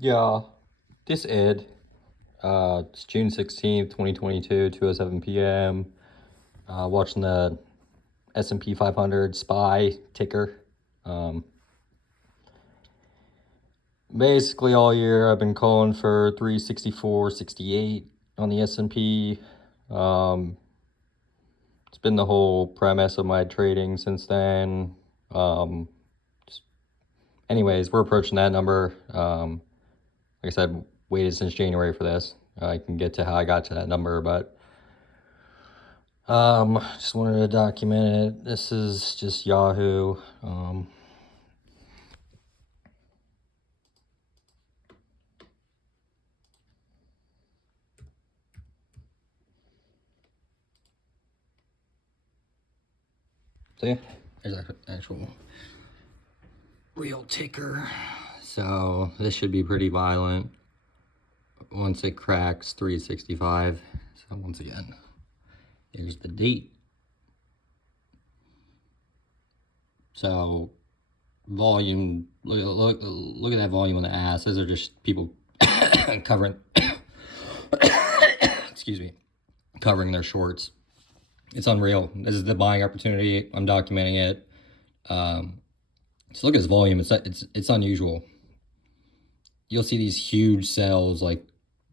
Yeah, this Ed. It's June 16th, 2022, 2:07 p.m. Watching the S&P 500 SPY ticker. Um, Basically all year I've been calling for 364.68 on the S&P. It's been the whole premise of my trading since then. Um, Anyways, we're approaching that number. Like I said, waited since January for this. I can get to how I got to that number, but just wanted to document it. This is just Yahoo. So yeah, there's an actual real ticker. So this should be pretty violent once it cracks 365. So once again, here's the date. So volume, look at that volume on the ass. Those are just people covering, excuse me, covering their shorts. It's unreal. This is the buying opportunity. I'm documenting it. So look at this volume. It's unusual. You'll see these huge sells like,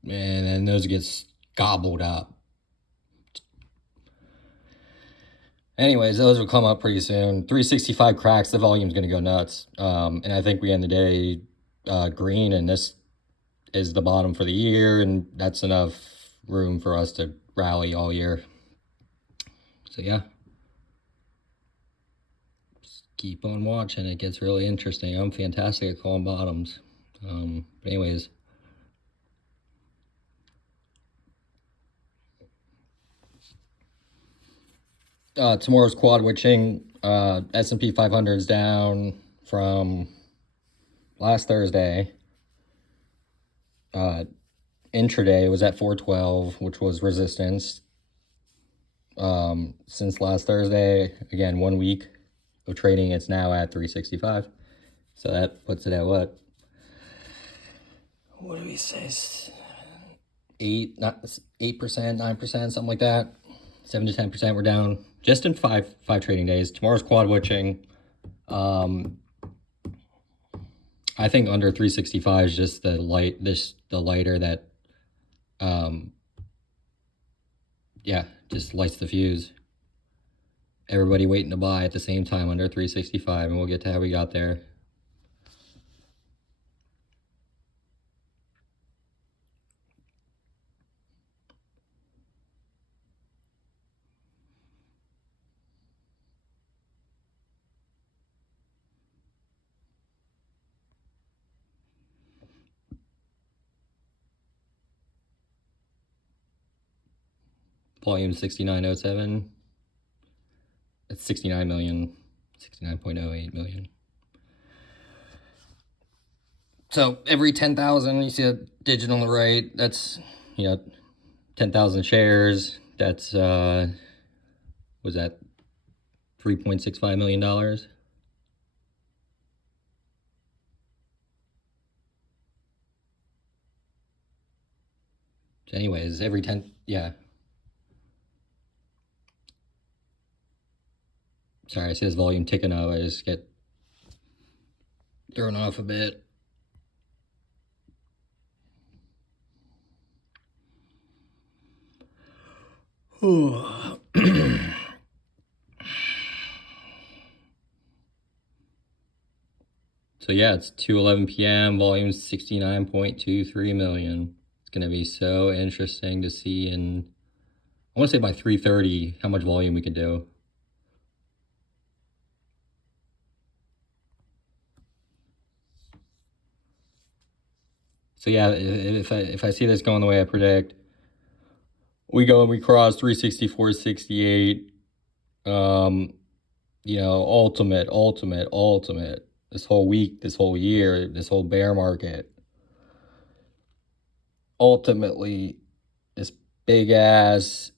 and then those get gobbled up. Anyways, those will come up pretty soon. 365 cracks, the volume's going to go nuts. And I think we end the day green, and this is the bottom for the year, and that's enough room for us to rally all year. So yeah, just keep on watching. It gets really interesting. I'm fantastic at calling bottoms. But anyways, tomorrow's quad witching. S&P 500 is down from last Thursday. Intraday was at 412, which was resistance. Since last Thursday, again, 1 week of trading, it's now at 365. So that puts it at what? What do we say? 8%, 9%, something like that. 7 to 10% we're down just in five trading days. Tomorrow's quad witching. I think under 365 is just the lighter that yeah, just lights the fuse. Everybody waiting to buy at the same time under 365, and we'll get to how we got there. Volume 6907. It's 69 million, 69.08 million. So every 10,000, you see a digit on the right, that's, 10,000 shares. That's, was that $3.65 million? So anyways, every 10, yeah. Sorry, I see this volume ticking up. I just get thrown off a bit. So yeah, it's 2:11 p.m. Volume 69.23 million. It's gonna be so interesting to see in, I want to say by 3:30 how much volume we could do. So yeah, if I see this going the way I predict, we go and we cross 364.68. Ultimate. This whole week, this whole year, this whole bear market. Ultimately, this big ass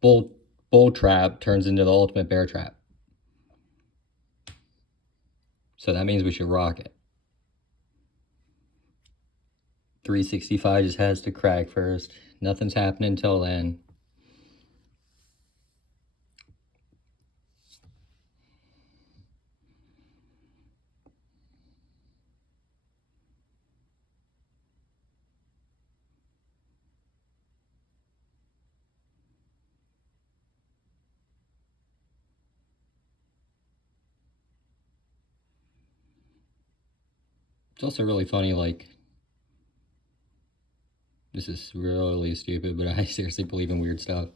bull bull trap turns into the ultimate bear trap. So that means we should rock it. 365 just has to crack first. Nothing's happening until then. It's also really funny, like, this is really stupid, but I seriously believe in weird stuff.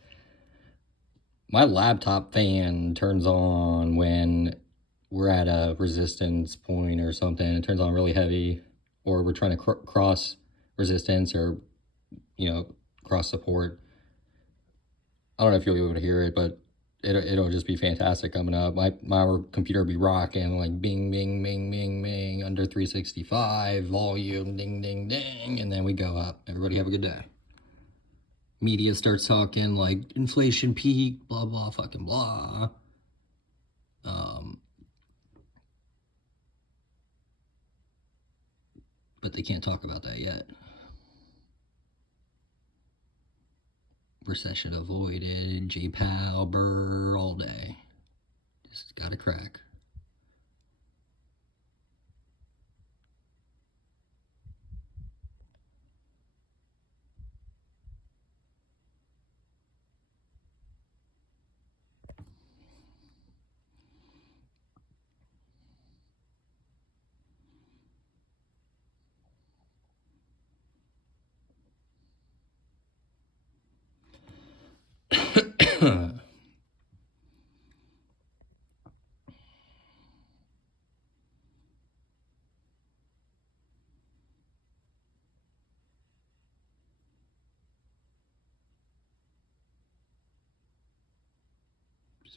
My laptop fan turns on when we're at a resistance point or something. It turns on really heavy, or we're trying to cross resistance or, cross support. I don't know if you'll be able to hear it, but it'll just be fantastic coming up. My computer will be rocking, like bing, bing, bing, bing, bing, under 365, volume, ding, ding, ding, and then we go up. Everybody have a good day. Media starts talking like inflation peak, blah, blah, fucking blah. But they can't talk about that yet. Recession avoided, J-Pal, Burr, all day. Just gotta crack.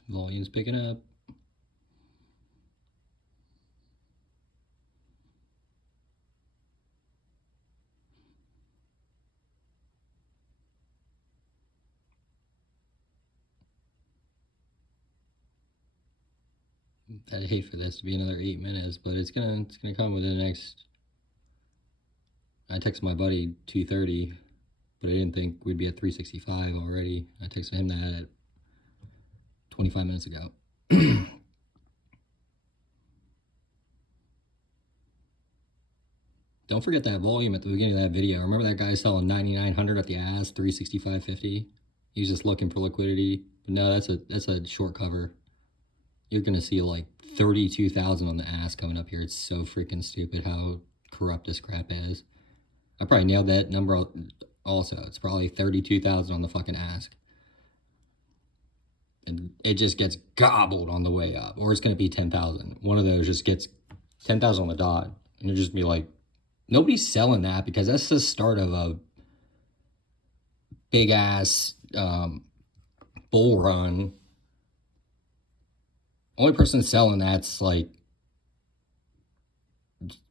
Volume's picking up. I'd hate for this to be another 8 minutes, but it's gonna come within the next. I texted my buddy 2:30, but I didn't think we'd be at 365 already. I texted him that at 25 minutes ago. Don't forget that volume at the beginning of that video. Remember that guy selling 9,900 at the ass, 365.50? He was just looking for liquidity. But no, that's a short cover. You're gonna see like 32,000 on the ass coming up here. It's so freaking stupid how corrupt this crap is. I probably nailed that number also. It's probably 32,000 on the fucking ask. And it just gets gobbled on the way up. Or it's going to be 10,000. One of those just gets 10,000 on the dot. And you'll just be like, nobody's selling that because that's the start of a big ass bull run. Only person selling that's like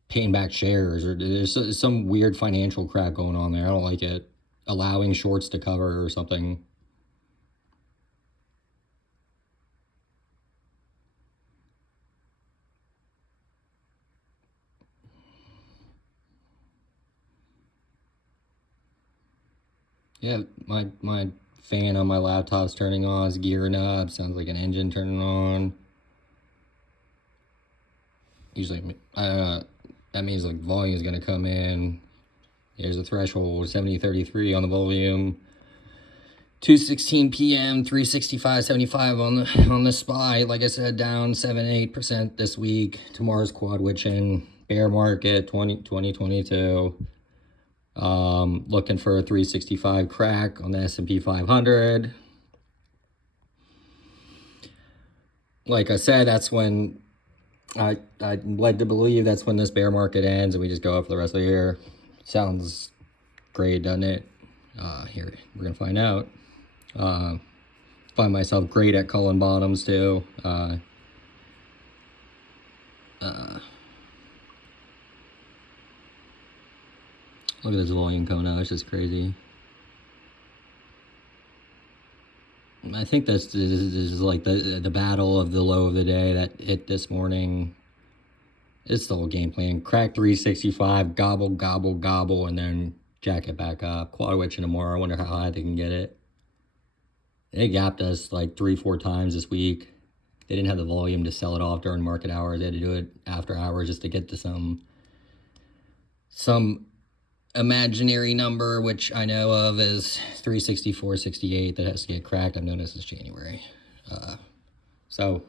paying back shares, or there's some weird financial crap going on there. I don't like it. Allowing shorts to cover or something. Yeah, my fan on my laptop's turning on. It's gearing up. Sounds like an engine turning on. Usually, that means like volume is gonna come in. Here's the threshold, 7033 on the volume. 2:16 p.m. 365.75 on the SPY. Like I said, down 7-8% this week. Tomorrow's quad witching. Bear market 2022. Looking for a 365 crack on the S&P 500. Like I said, that's when I'm led to believe that's when this bear market ends and we just go up for the rest of the year. Sounds great, doesn't it? Here, we're gonna find out. Find myself great at calling bottoms too. Look at this volume coming out. It's just crazy. I think this is like the battle of the low of the day that hit this morning. It's the whole game plan. Crack 365, gobble, gobble, gobble, and then jack it back up. Quad witch tomorrow. I wonder how high they can get it. They gapped us like 3-4 times this week. They didn't have the volume to sell it off during market hours. They had to do it after hours just to get to some imaginary number, which I know of is 364.68 that has to get cracked. I've noticed this January. So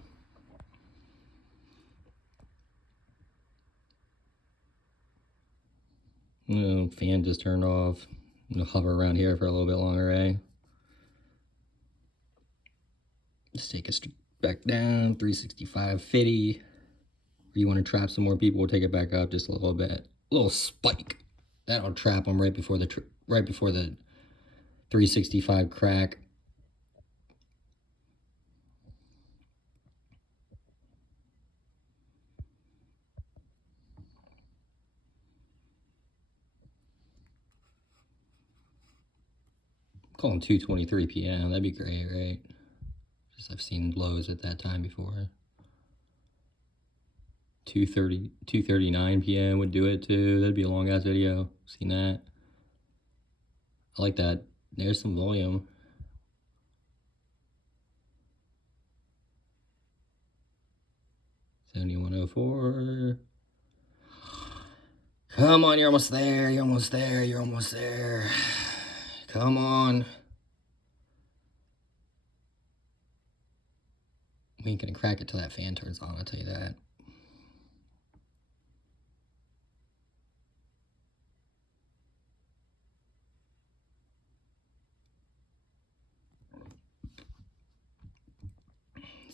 fan just turned off. I'm gonna hover around here for a little bit longer, eh? Let's take us back down, 365.50. You want to trap some more people, we'll take it back up just a little bit. A little spike. That'll trap them right before the 365 crack. Calling 2:23 p.m. That'd be great, right? Just I've seen lows at that time before. 2:39 p.m. would do it too. That'd be a long ass video. Seen that? I like that. There's some volume. $71.04. Come on, you're almost there. You're almost there. You're almost there. Come on. We ain't gonna crack it till that fan turns on, I'll tell you that.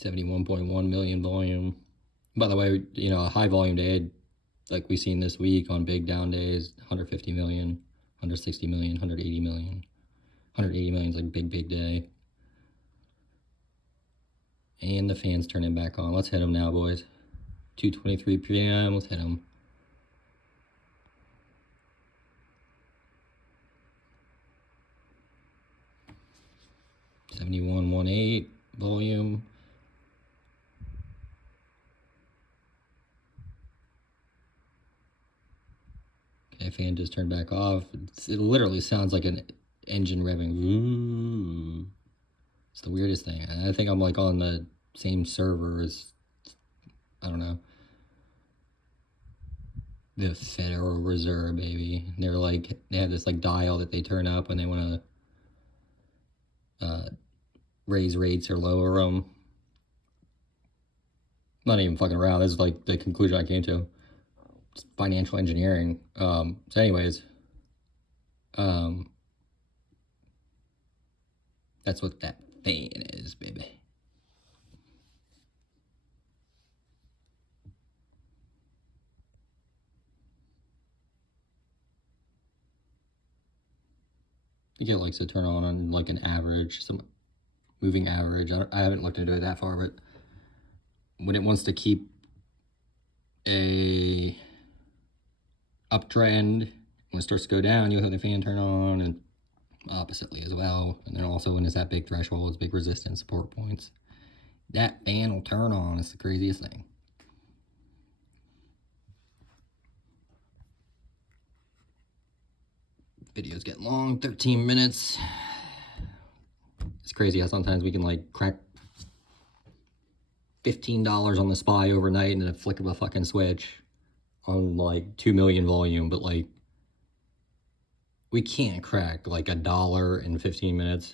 $71.1 million volume. By the way, you know, a high volume day, like we've seen this week on big down days, 150 million, 160 million, 180 million. 180 million is like big day. And the fan's turning back on. Let's hit them now, boys. 2:23 p.m. Let's hit them. $71.18 volume. Okay, fan just turned back off. It literally sounds like an engine revving. Ooh. It's the weirdest thing. I think I'm like on the same server as, I don't know, the Federal Reserve, baby. They're like, they have this like dial that they turn up when they want to raise rates or lower them. Not even fucking around. This is like the conclusion I came to. It's financial engineering. So anyways, that's what that fan is, baby. I think it likes to turn on like an average, some moving average. I haven't looked into it that far, but when it wants to keep a uptrend, when it starts to go down, you'll have the fan turn on, and oppositely as well. And then also when it's at big thresholds, big resistance, support points, that fan will turn on. It's the craziest thing. Videos get long, 13 minutes. It's crazy how sometimes we can like crack $15 on the SPY overnight and a flick of a fucking switch on like 2 million volume, but like we can't crack like $1 in 15 minutes.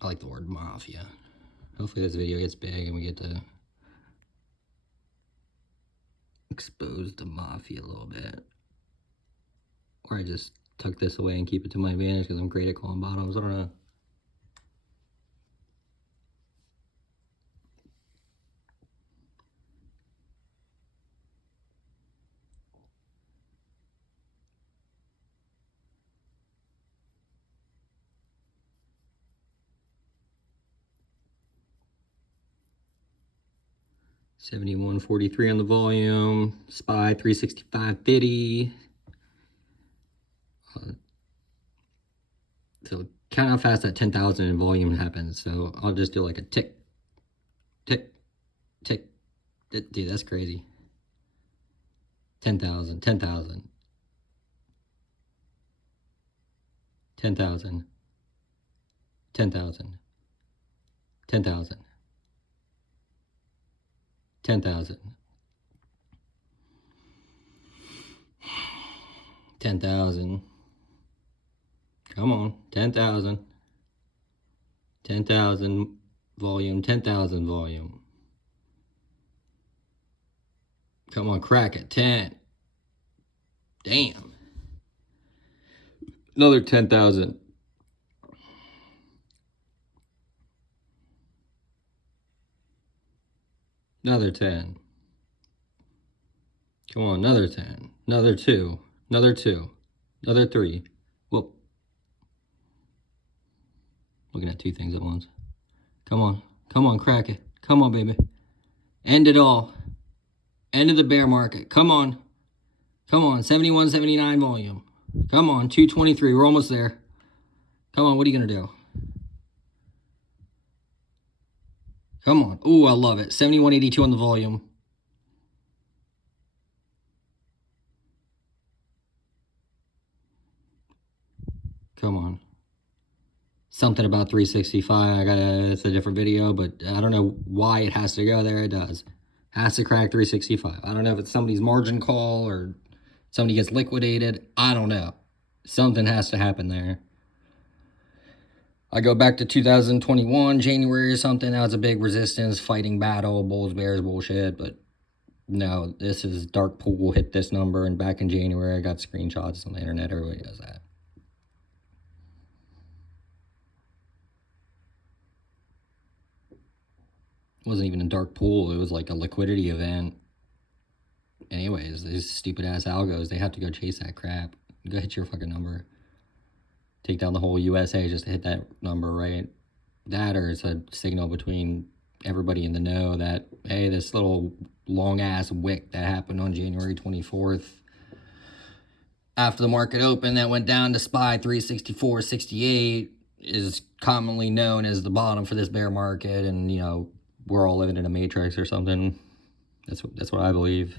I like the word mafia. Hopefully this video gets big and we get to expose the mafia a little bit. Or I just tuck this away and keep it to my advantage because I'm great at calling bottoms. I don't know. $71.43 on the volume. SPY 365.50. So count how fast that 10,000 in volume happens. So I'll just do like a tick, tick, tick. Dude, that's crazy. 10,000, 10,000, 10,000, 10,000, 10,000, 10,000, 10,000. Come on, 10,000, 10,000 volume, 10,000 volume. Come on, crack it, 10. Damn. Another 10,000. Another 10. Come on, another 10. Another 2. Another 2. Another 3. Whoop. Looking at two things at once. Come on. Come on, crack it. Come on, baby. End it all. End of the bear market. Come on. Come on. 71, 79 volume. Come on. 223. We're almost there. Come on. What are you going to do? Come on. Ooh, I love it. 71.82 on the volume. Come on. Something about 365. It's a different video, but I don't know why it has to go there. It does. Has to crack 365. I don't know if it's somebody's margin call or somebody gets liquidated. I don't know. Something has to happen there. I go back to 2021, January or something. That was a big resistance, fighting battle, bulls, bears, bullshit. But no, this is dark pool hit this number. And back in January, I got screenshots on the internet. Everybody does that. It wasn't even a dark pool. It was like a liquidity event. Anyways, these stupid ass algos, they have to go chase that crap. Go hit your fucking number. Take down the whole USA just to hit that number, right? That, or it's a signal between everybody in the know that, hey, this little long ass wick that happened on January 24th after the market opened that went down to SPY 364.68 is commonly known as the bottom for this bear market, and you know, we're all living in a matrix or something. That's what I believe.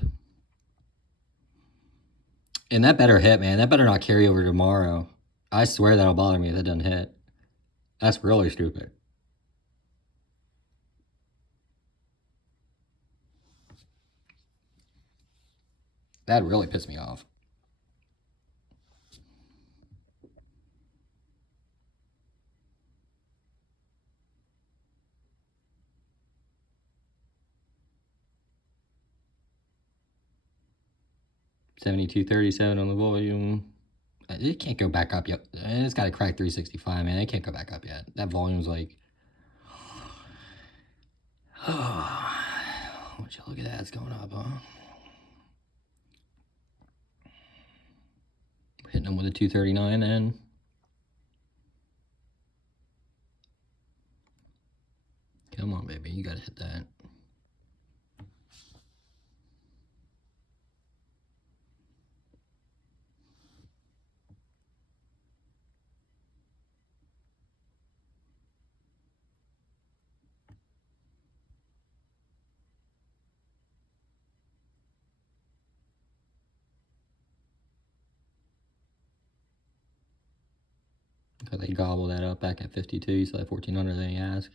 And that better hit, man. That better not carry over tomorrow. I swear that'll bother me if that doesn't hit. That's really stupid. That really pissed me off. $72.37 on the volume. It can't go back up yet. It's got to crack 365, man. It can't go back up yet. That volume's like... Would you look at that? It's going up, huh? Hitting them with a 239 then. Come on, baby. You got to hit that. Because they gobble that up back at 52. You saw that 1400 they asked.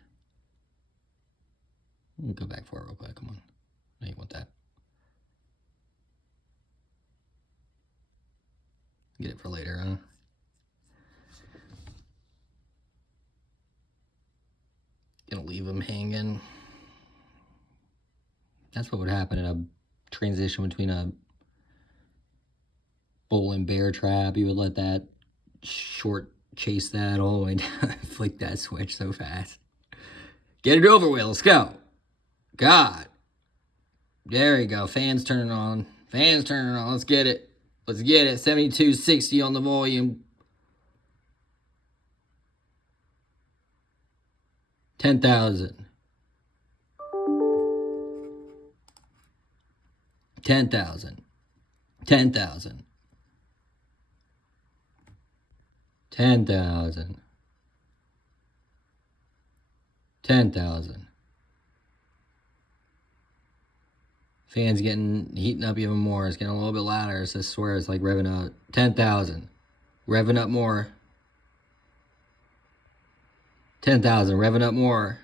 We'll go back for it real quick. Come on. No, you want that. Get it for later, huh? Gonna leave them hanging. That's what would happen in a transition between a bull and bear trap. You would let that short chase that all the way down. Flick that switch so fast. Get it over with. Let's go. God. There you go. Fans turning on. Fans turning on. Let's get it. Let's get it. 72.60 on the volume. 10,000. 10,000. 10,000. 10,000. 10,000. Fans heating up even more. It's getting a little bit louder. So I swear it's like revving up. 10,000. Revving up more. 10,000. Revving up more.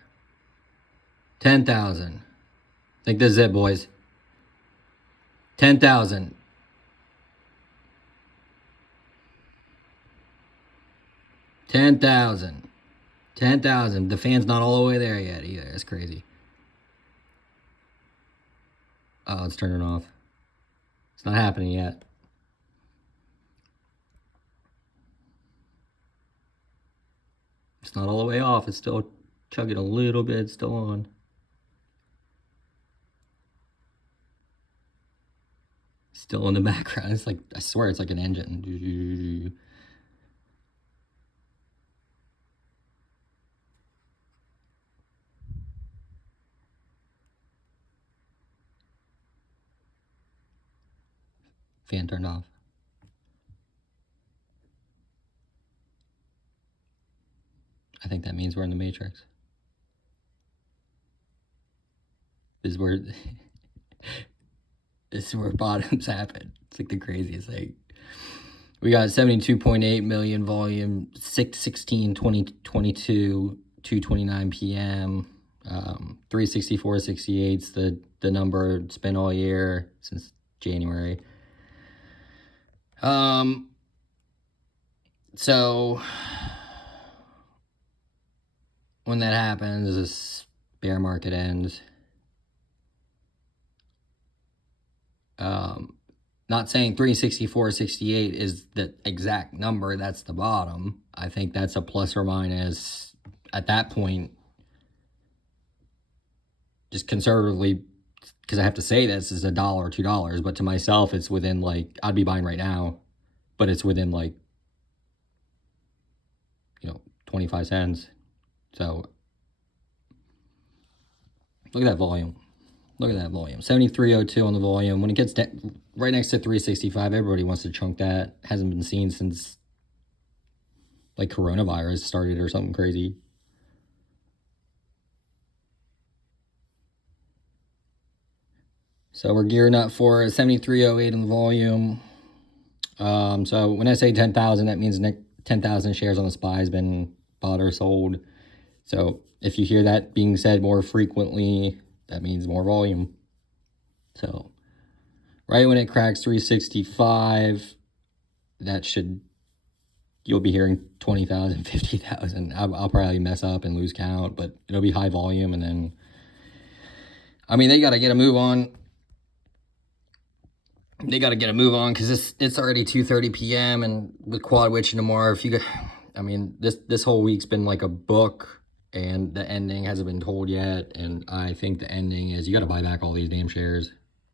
10,000. I think this is it, boys. 10,000. 10,000. 10,000. The fan's not all the way there yet either. That's crazy. Oh, let's turn it off. It's not happening yet. It's not all the way off. It's still chugging a little bit. It's still on. Still in the background. It's like, I swear it's like an engine. Fan turned off. I think that means we're in the Matrix. This is where this is where bottoms happen. It's like the craziest thing. We got 72.8 million volume, 6/16/2022, 2:29 p.m. 364.68's the number it's been all year since January. So when that happens, this bear market ends. Not saying 364.68 is the exact number, that's the bottom. I think that's a plus or minus at that point, just conservatively, because I have to say this is $1 or $2, but to myself, it's within like, I'd be buying right now, but it's within like, 25 cents. So look at that volume. Look at that volume. 73.02 on the volume. When it gets right next to 365, everybody wants to chunk that. Hasn't been seen since like coronavirus started or something crazy. So we're gearing up for 73.08 in the volume. So when I say 10,000, that means 10,000 shares on the SPY has been bought or sold. So if you hear that being said more frequently, that means more volume. So right when it cracks 365, you'll be hearing 20,000, 50,000. I'll probably mess up and lose count, but it'll be high volume. And then, I mean, they got to get a move on. They got to get a move on because it's already 2:30 p.m. and with quad witching tomorrow, this whole week's been like a book, and the ending hasn't been told yet. And I think the ending is you got to buy back all these damn shares,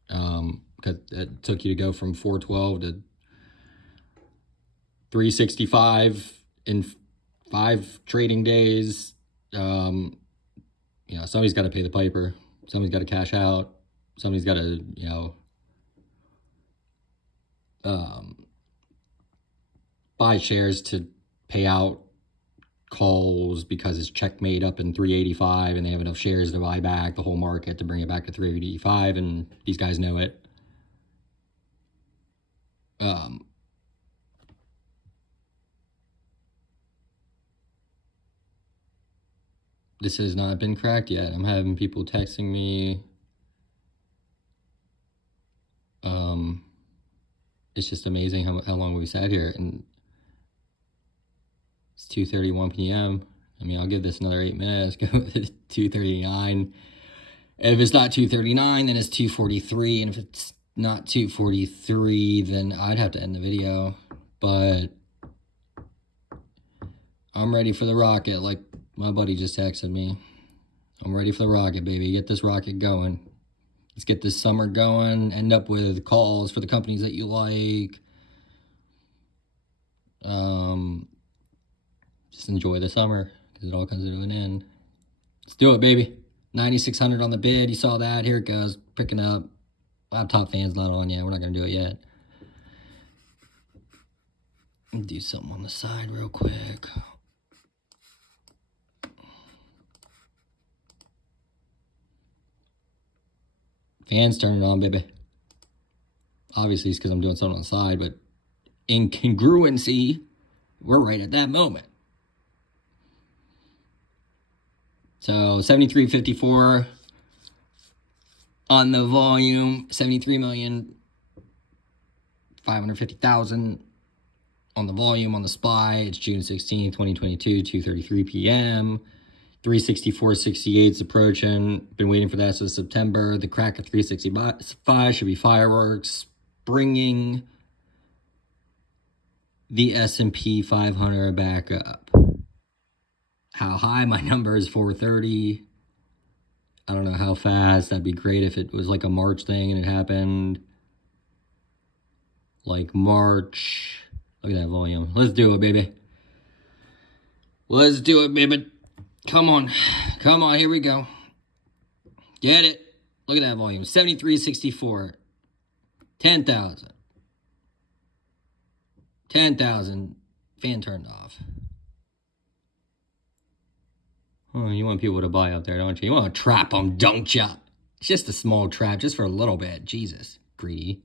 because it took you to go from 412 to 365 in 5 trading days. Somebody's got to pay the piper. Somebody's got to cash out. Somebody's got to, buy shares to pay out calls because it's checkmate up in 385 and they have enough shares to buy back the whole market to bring it back to 385, and these guys know it. This has not been cracked yet. I'm having people texting me. It's just amazing how long we sat here, and it's 2:31 p.m. I mean, I'll give this another 8 minutes. Go to 2:39. And if it's not 2:39, then it's 2:43. And if it's not 2:43, then I'd have to end the video. But I'm ready for the rocket, like my buddy just texted me. I'm ready for the rocket, baby. Get this rocket going. Let's get this summer going. End up with calls for the companies that you like. Just enjoy the summer because it all comes to an end. Let's do it, baby. 9,600 on the bid. You saw that. Here it goes. Picking up. Laptop fan's not on yet. We're not going to do it yet. Do something on the side real quick. Fans turning on, baby. Obviously, it's because I'm doing something on the side, but in congruency, we're right at that moment. So 73.54 on the volume, 73,550,000 on the volume on the SPY. It's June 16th, 2022, 2:33 p.m. 364.68 is approaching. Been waiting for that since September. The crack at 365 should be fireworks, bringing the S&P 500 back up. How high? My number is 430. I don't know how fast. That'd be great if it was like a March thing and it happened like March. Look at that volume. Let's do it, baby. Let's do it, baby. Come on. Come on. Here we go. Get it. Look at that volume. 73.64. 10,000. 10,000. Fan turned off. Oh, you want people to buy up there, don't you? You want to trap them, don't you? It's just a small trap, just for a little bit. Jesus, greedy.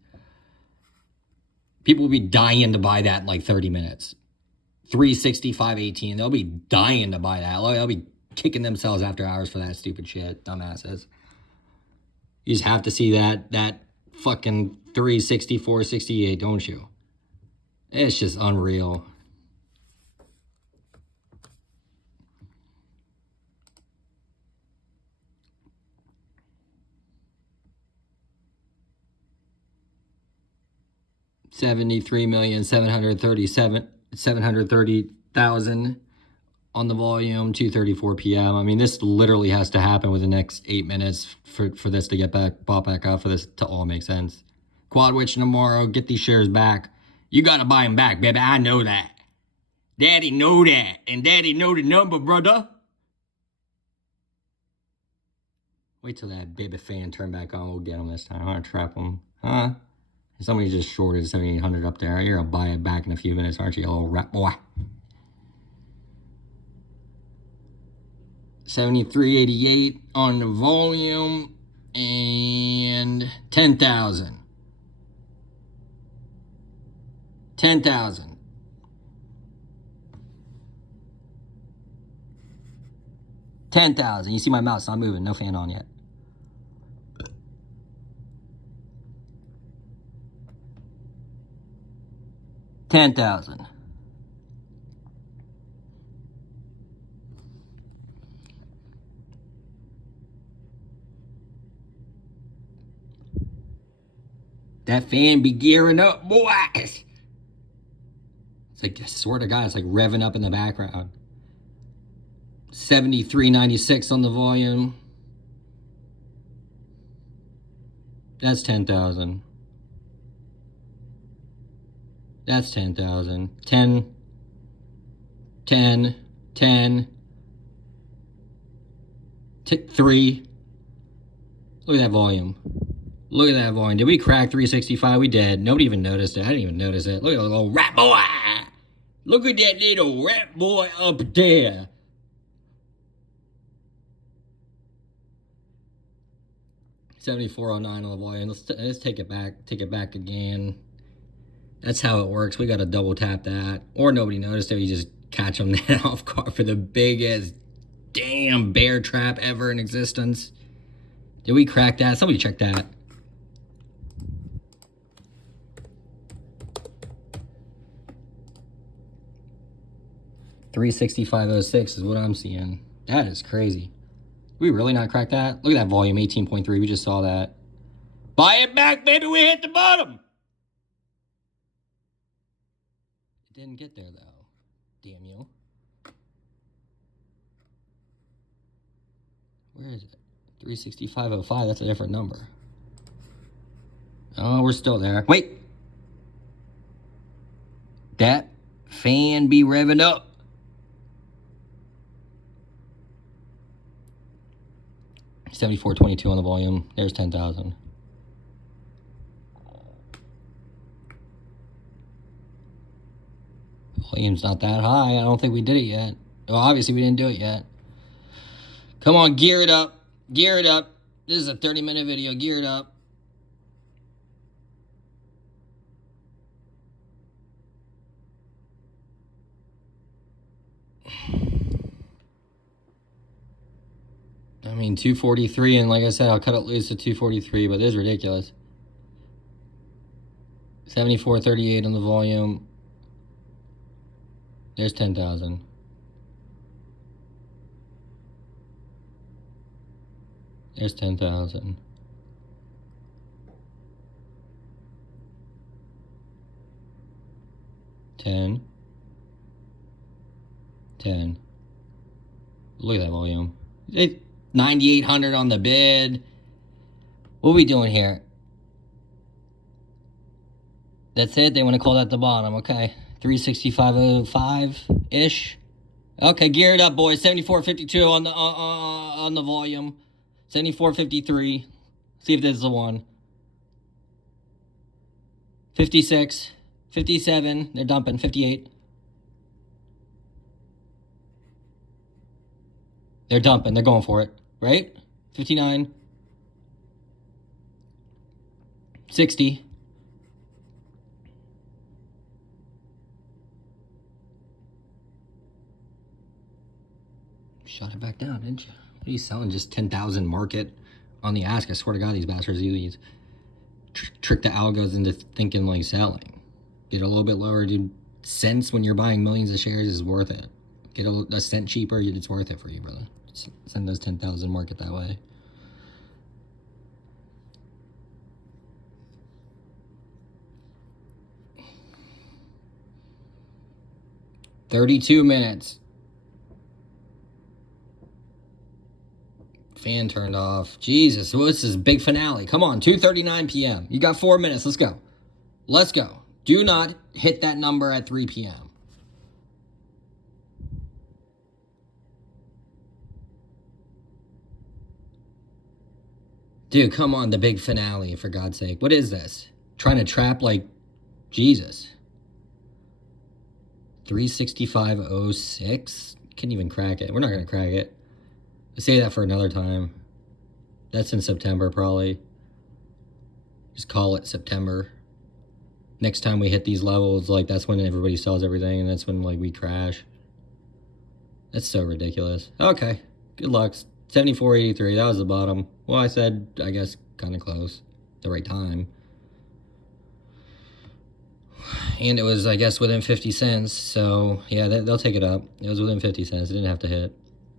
People will be dying to buy that in like 30 minutes. 365.18. They'll be dying to buy that. They'll be kicking themselves after hours for that stupid shit. Dumbasses. You just have to see that fucking 364.68, don't you? It's just unreal. $73,730,000 on the volume, 2:34 p.m. I mean, this literally has to happen within the next 8 minutes for this to get bought back up, for this to all make sense. Quad witch tomorrow, get these shares back. You got to buy them back, baby. I know that. Daddy know that. And daddy know the number, brother. Wait till that baby fan turn back on. We'll get them this time. I'm going to trap them. Huh? Somebody just shorted 7,800 up there. You're going to buy it back in a few minutes, aren't you, you little rat boy? 73.88 on the volume. And 10,000. 10,000. 10,000. You see my mouse not moving. No fan on yet. $10,000. That fan be gearing up, boys. It's like, I swear to God, it's like revving up in the background. 73.96 on the volume. That's 10,000. That's 10,000. 10. 10. 10. 3. Look at that volume. Look at that volume. Did we crack 365? We did. Nobody even noticed it. I didn't even notice it. Look at the little rat boy. Look at that little rat boy up there. $74.09 on the volume. Let's take it back. Take it back again. That's how it works. We got to double tap that. Or nobody noticed it. You just catch them off guard for the biggest damn bear trap ever in existence. Did we crack that? Somebody check that. $365.06 is what I'm seeing. That is crazy. Did we really not crack that? Look at that volume, 18.3. We just saw that. Buy it back, baby. We hit the bottom. It didn't get there, though. Damn you. Where is it? 365.05. That's a different number. Oh, we're still there. Wait. That fan be revving up. $74.22 on the volume. There's 10,000. Volume's not that high. I don't think we did it yet. Well, obviously we didn't do it yet. Come on, gear it up. Gear it up. This is a 30-minute video. Gear it up. I mean, 243, and like I said, I'll cut it loose to 243, but this is ridiculous. 74.38 on the volume. There's 10,000. There's 10,000. Ten. Look at that volume. 9,800 on the bid. What are we doing here? That's it? They want to call that the bottom. Okay. 365.05-ish. Okay, gear it up, boys. 74.52 on the volume. 74.53. See if this is the one. 56. 57. They're dumping. 58. They're dumping. They're going for it. Right? 59. 60. Shot it back down, didn't you? What are you selling? Just 10,000 market on the ask. I swear to God, these bastards use trick the algos into thinking like selling. Get a little bit lower, dude. Cents when you're buying millions of shares is worth it. Get a cent cheaper, it's worth it for you, brother. Send those 10,000 market that way. $32 minutes. Fan turned off. Jesus, what's this big finale? Come on, 2:39 p.m. You got 4 minutes. Let's go. Let's go. Do not hit that number at 3 p.m. Dude, come on, the big finale, for God's sake. What is this? Trying to trap like Jesus. 365.06? Can't even crack it. We're not going to crack it. I'll say that for another time. That's in September, probably. Just call it September. Next time we hit these levels, like, that's when everybody sells everything, and that's when, like, we crash. That's so ridiculous. Okay. Good luck. 74.83. That was the bottom. Well, I said, I guess, kind of close. The right time. And it was, I guess, within 50 cents. So, yeah, they'll take it up. It was within 50 cents. It didn't have to hit.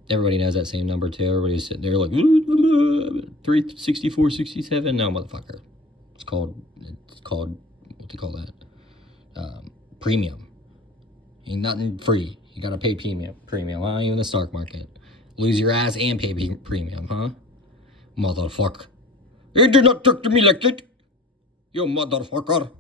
Everybody knows that same number, too. Everybody's sitting there like, 364.67. No, motherfucker. It's called, what do you call that? Premium. Ain't nothing free. You gotta pay premium, huh? Even the stock market. Lose your ass and pay premium, huh? Motherfucker. You do not talk to me like that. You motherfucker.